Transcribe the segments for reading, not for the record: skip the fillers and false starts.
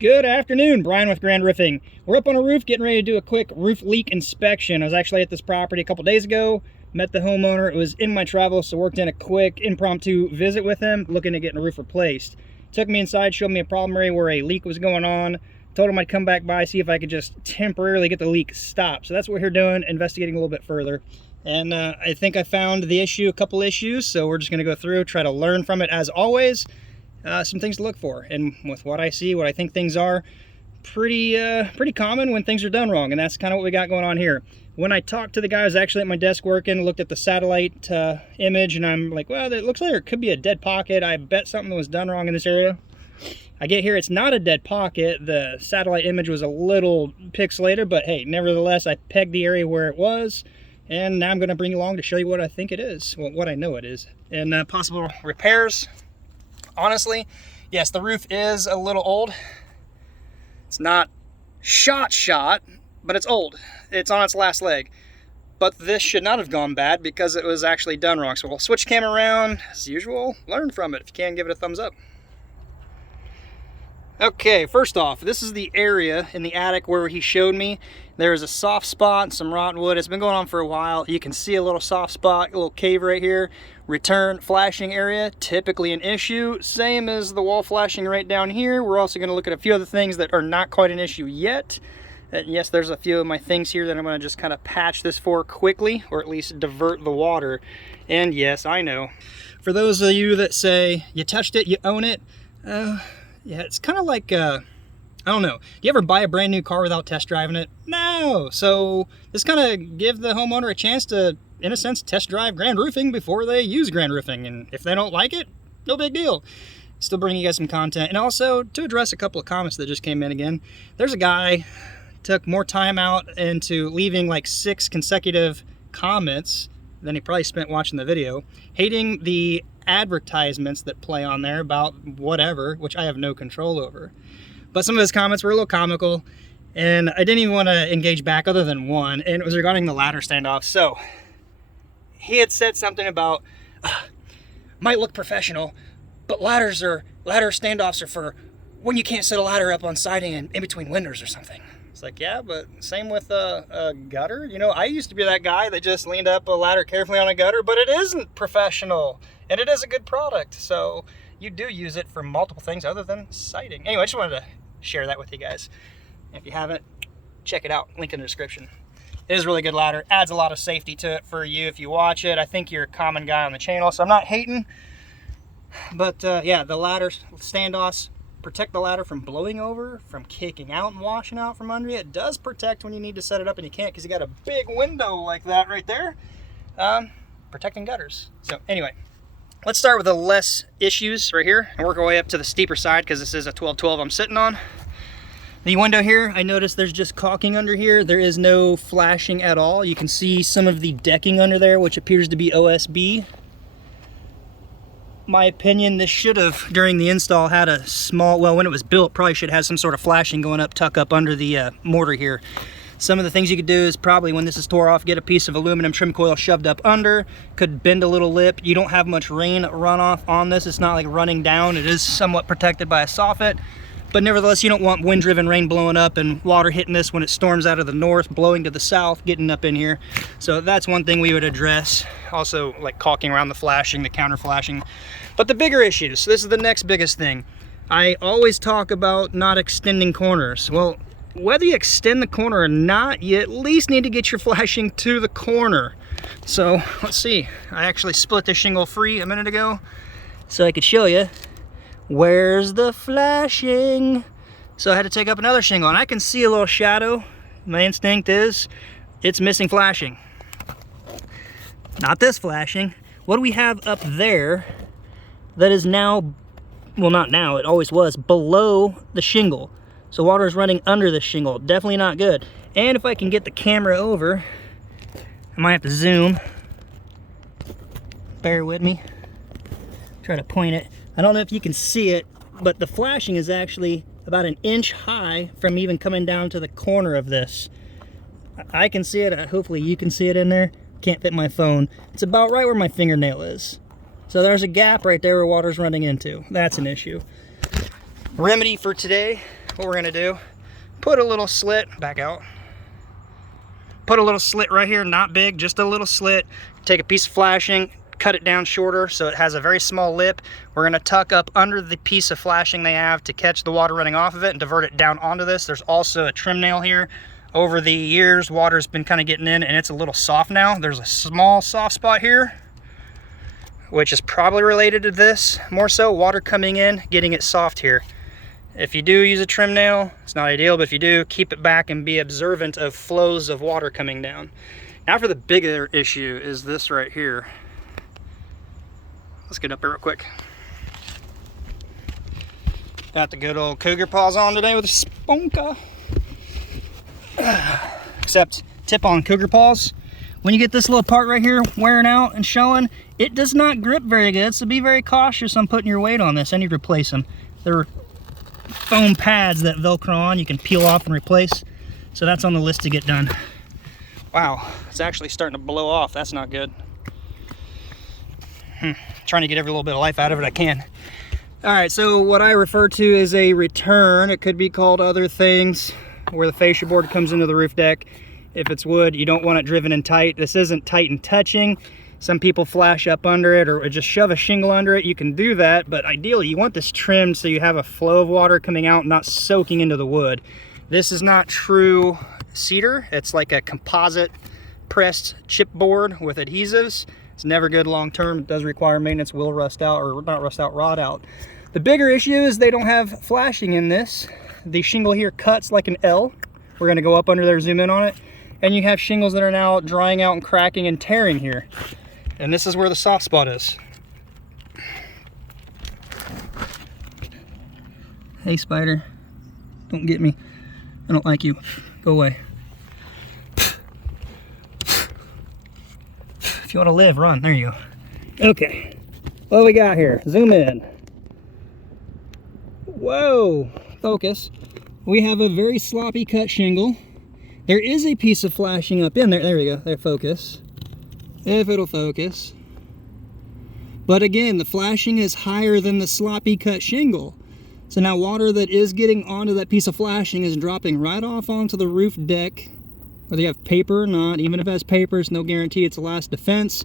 Good afternoon, Brian with Grand Roofing. We're up on a roof getting ready to do a quick roof leak inspection. I was actually at this property a couple days ago, met the homeowner. It was in my travels, so worked in a quick impromptu visit with him, looking at getting a roof replaced. Took me inside, showed me a problem area where a leak was going on. Told him I'd come back by, see if I could just temporarily get the leak stopped. So that's what we're here doing, investigating a little bit further. And I think I found the issue, a couple issues, so we're just gonna go through, try to learn from it as always. Some things to look for, and with what I see, what I think things are, pretty common when things are done wrong, and that's kind of what we got going on here. When I talked to the guy, I was actually at my desk working, looked at the satellite image, and I'm like, well, it looks like there could be a dead pocket. I bet something was done wrong in this area. I get here, it's not a dead pocket. The satellite image was a little pixelated, but hey, nevertheless, I pegged the area where it was, and now I'm going to bring you along to show you what I think it is, well, what I know it is, and possible repairs. Honestly, yes, the roof is a little old. It's not shot, but it's old. It's on its last leg. But this should not have gone bad because it was actually done wrong. So we'll switch camera around as usual. Learn from it. If you can, give it a thumbs up. Okay, first off, this is the area in the attic where he showed me. There's a soft spot, some rotten wood. It's been going on for a while. You can see a little soft spot, a little cave right here. Return flashing area, typically an issue. Same as the wall flashing right down here. We're also going to look at a few other things that are not quite an issue yet. Yes, there's a few of my things here that I'm going to just kind of patch this for quickly, or at least divert the water. And yes, I know. For those of you that say, you touched it, you own it, yeah, it's kind of like, I don't know. Do you ever buy a brand new car without test driving it? No. So this kind of give the homeowner a chance to, in a sense, test drive Grand Roofing before they use Grand Roofing. And if they don't like it, no big deal. Still bringing you guys some content. And also to address a couple of comments that just came in again. There's a guy took more time out into leaving like 6 consecutive comments than he probably spent watching the video, hating the advertisements that play on there about whatever, which I have no control over. But some of his comments were a little comical, and I didn't even want to engage back other than one, and it was regarding the ladder standoff. So he had said something about, might look professional, but ladder standoffs are for when you can't set a ladder up on siding and in between windows or something. It's like, yeah, but same with a gutter. You know, I used to be that guy that just leaned up a ladder carefully on a gutter, but it isn't professional, and it is a good product. So you do use it for multiple things other than siding. Anyway, I just wanted to share that with you guys. If you haven't, check it out. Link in the description. It is a really good ladder. Adds a lot of safety to it for you if you watch it. I think you're a common guy on the channel, so I'm not hating. But yeah, the ladder standoffs protect the ladder from blowing over, from kicking out and washing out from under you. It does protect when you need to set it up and you can't because you got a big window like that right there. Protecting gutters. So anyway, let's start with the less issues right here and work our way up to the steeper side because this is a 12-12 I'm sitting on. The window here, I noticed there's just caulking under here. There is no flashing at all. You can see some of the decking under there, which appears to be OSB. My opinion, this should have, during the install, had a small, well, when it was built, probably should have some sort of flashing going up, tuck up under the mortar here. Some of the things you could do is probably, when this is tore off, get a piece of aluminum trim coil shoved up under. Could bend a little lip. You don't have much rain runoff on this. It's not like running down. It is somewhat protected by a soffit. But nevertheless, you don't want wind-driven rain blowing up and water hitting this when it storms out of the north, blowing to the south, getting up in here. So that's one thing we would address. Also, like caulking around the flashing, the counter flashing. But the bigger issues, so this is the next biggest thing. I always talk about not extending corners. Well, whether you extend the corner or not, you at least need to get your flashing to the corner. So let's see. I actually split the shingle free a minute ago so I could show you. Where's the flashing? So I had to take up another shingle, and I can see a little shadow. My instinct is it's missing flashing. Not this flashing. What do we have up there that is now, well, not now, it always was, below the shingle? So water is running under the shingle. Definitely not good. And if I can get the camera over, I might have to zoom. Bear with me. Try to point it. I don't know if you can see it, but the flashing is actually about 1 inch high from even coming down to the corner of this. I can see it. Hopefully you can see it in there. Can't fit my phone. It's about right where my fingernail is. So there's a gap right there where water's running into. That's an issue. Remedy for today, what we're gonna do, put a little slit, back out. Put a little slit right here, not big, just a little slit. Take a piece of flashing, cut it down shorter so it has a very small lip. We're gonna tuck up under the piece of flashing they have to catch the water running off of it and divert it down onto this. There's also a trim nail here. Over the years, water's been kind of getting in and it's a little soft now. There's a small soft spot here, which is probably related to this. More so, water coming in, getting it soft here. If you do use a trim nail, it's not ideal, but if you do, keep it back and be observant of flows of water coming down. Now for the bigger issue is this right here. Let's get up here real quick. Got the good old cougar paws on today with a sponka. Except, tip on cougar paws. When you get this little part right here wearing out and showing, it does not grip very good, so be very cautious on putting your weight on this. I need to replace them. They're foam pads that Velcro on, you can peel off and replace. So that's on the list to get done. Wow, it's actually starting to blow off. That's not good. Trying to get every little bit of life out of it I can. All right, so what I refer to as a return, it could be called other things, where the fascia board comes into the roof deck. If it's wood, you don't want it driven in tight. This isn't tight and touching. Some people flash up under it or just shove a shingle under it. You can do that, but ideally you want this trimmed so you have a flow of water coming out, not soaking into the wood. This is not true cedar. It's like a composite pressed chipboard with adhesives. It's never good long term. It does require maintenance, will rust out, or not rust out, rot out. The bigger issue is they don't have flashing in this. The shingle here cuts like an L. We're gonna go up under there, zoom in on it. And you have shingles that are now drying out and cracking and tearing here. And this is where the soft spot is. Hey, spider. Don't get me. I don't like you. Go away. If you want to live, run. There you go. Okay. What do we got here? Zoom in. Whoa. Focus. We have a very sloppy cut shingle. There is a piece of flashing up in there. There we go. There, focus. If it'll focus. But again, the flashing is higher than the sloppy cut shingle. So now water that is getting onto that piece of flashing is dropping right off onto the roof deck. Whether you have paper or not, even if it has paper, it's no guarantee it's a last defense.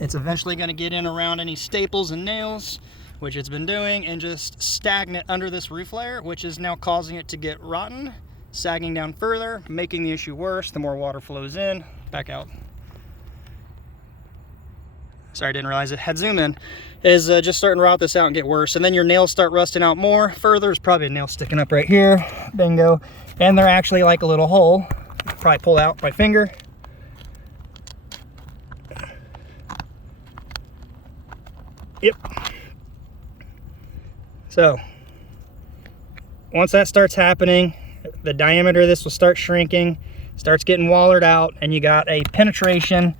It's eventually going to get in around any staples and nails, which it's been doing, and just stagnate under this roof layer, which is now causing it to get rotten, sagging down further, making the issue worse. The more water flows in, back out. Sorry, I didn't realize it had zoom in, is just starting to rot this out and get worse. And then your nails start rusting out more further. There's probably a nail sticking up right here. Bingo. And they're actually like a little hole. Probably pull out my finger. Yep. So, once that starts happening, the diameter of this will start shrinking, starts getting wallered out, and you got a penetration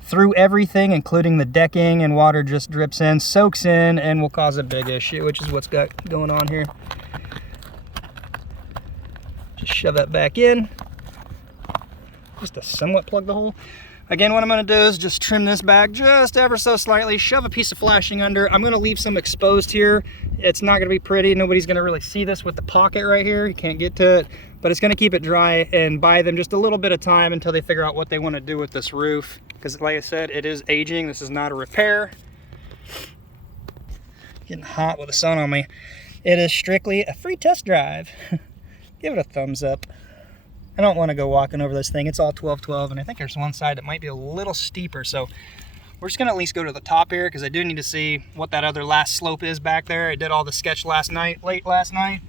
through everything, including the decking, and water just drips in, soaks in, and will cause a big issue, which is what's got going on here. Just shove that back in, just to somewhat plug the hole. Again, what I'm going to do is just trim this back just ever so slightly, shove a piece of flashing under. I'm going to leave some exposed here. It's not going to be pretty. Nobody's going to really see this with the pocket right here. You can't get to it, but it's going to keep it dry and buy them just a little bit of time until they figure out what they want to do with this roof. Because like I said, it is aging. This is not a repair. Getting hot with the sun on me. It is strictly a free test drive. Give it a thumbs up. I don't want to go walking over this thing. It's all 12-12, and I think there's one side that might be a little steeper, so we're just going to at least go to the top here, because I do need to see what that other last slope is back there. I did all the sketch late last night.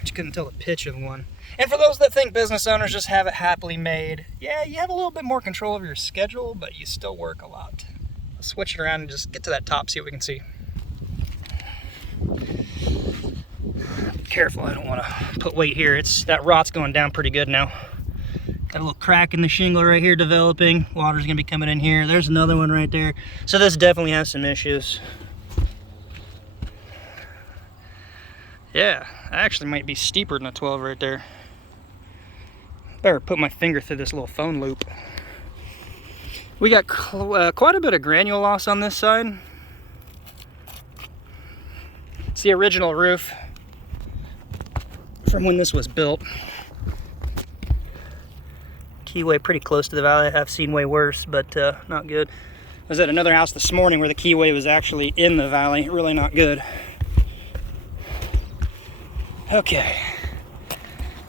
Just couldn't tell the pitch of one. And for those that think business owners just have it happily made, yeah, you have a little bit more control over your schedule, but you still work a lot. Let's switch it around and just get to that top, see what we can see. Careful, I don't want to put weight here. That rot's going down pretty good now. Got a little crack in the shingle right here developing. Water's gonna be coming in here. There's another one right there. So this definitely has some issues. Yeah, I actually might be steeper than a 12 right there. Better put my finger through this little phone loop. We got quite a bit of granule loss on this side. It's the original roof. from when this was built. Keyway pretty close to the valley. I've seen way worse, but not good. I was at another house this morning where the keyway was actually in the valley. Really not good. Okay.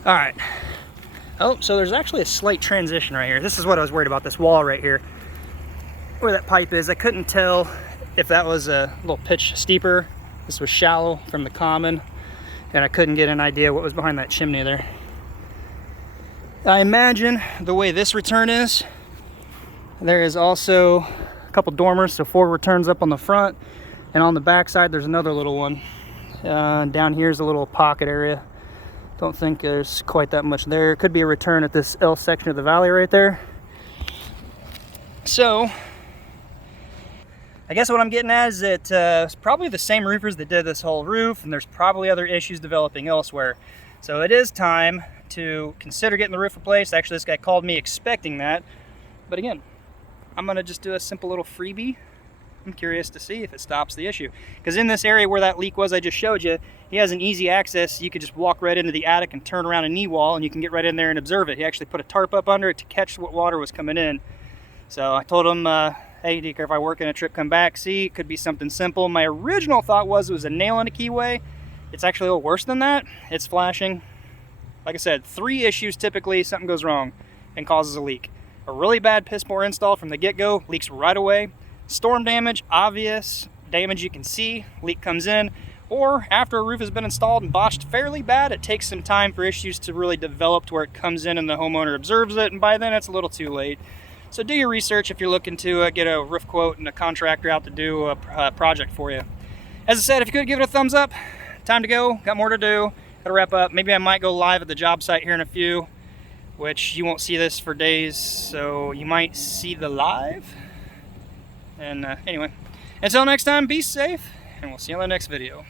All right. Oh, so there's actually a slight transition right here. This is what I was worried about, this wall right here. Where that pipe is, I couldn't tell if that was a little pitch steeper. This was shallow from the common, and I couldn't get an idea what was behind that chimney there. I imagine the way this return is, there is also a couple dormers, so 4 returns up on the front, and on the back side there's another little one. Down here's a little pocket area. Don't think there's quite that much there. Could be a return at this L section of the valley right there. So I guess what I'm getting at is that it's probably the same roofers that did this whole roof, and there's probably other issues developing elsewhere. So it is time to consider getting the roof replaced. Actually, this guy called me expecting that. But again, I'm gonna just do a simple little freebie. I'm curious to see if it stops the issue. Because in this area where that leak was I just showed you, he has an easy access. You could just walk right into the attic and turn around a knee wall, and you can get right in there and observe it. He actually put a tarp up under it to catch what water was coming in. So I told him, hey, do you care if I work in a trip, come back, see? It could be something simple. My original thought was it was a nail in a keyway. It's actually a little worse than that. It's flashing. Like I said, 3 issues typically, something goes wrong and causes a leak. A really bad piss poor install from the get-go, leaks right away. Storm damage, obvious. Damage you can see, leak comes in. Or after a roof has been installed and botched fairly bad, it takes some time for issues to really develop to where it comes in and the homeowner observes it, and by then it's a little too late. So do your research if you're looking to get a roof quote and a contractor out to do a project for you. As I said, if you could give it a thumbs up, time to go, got more to do, gotta wrap up. Maybe I might go live at the job site here in a few, which you won't see this for days, so you might see the live. And anyway, until next time, be safe, and we'll see you in the next video.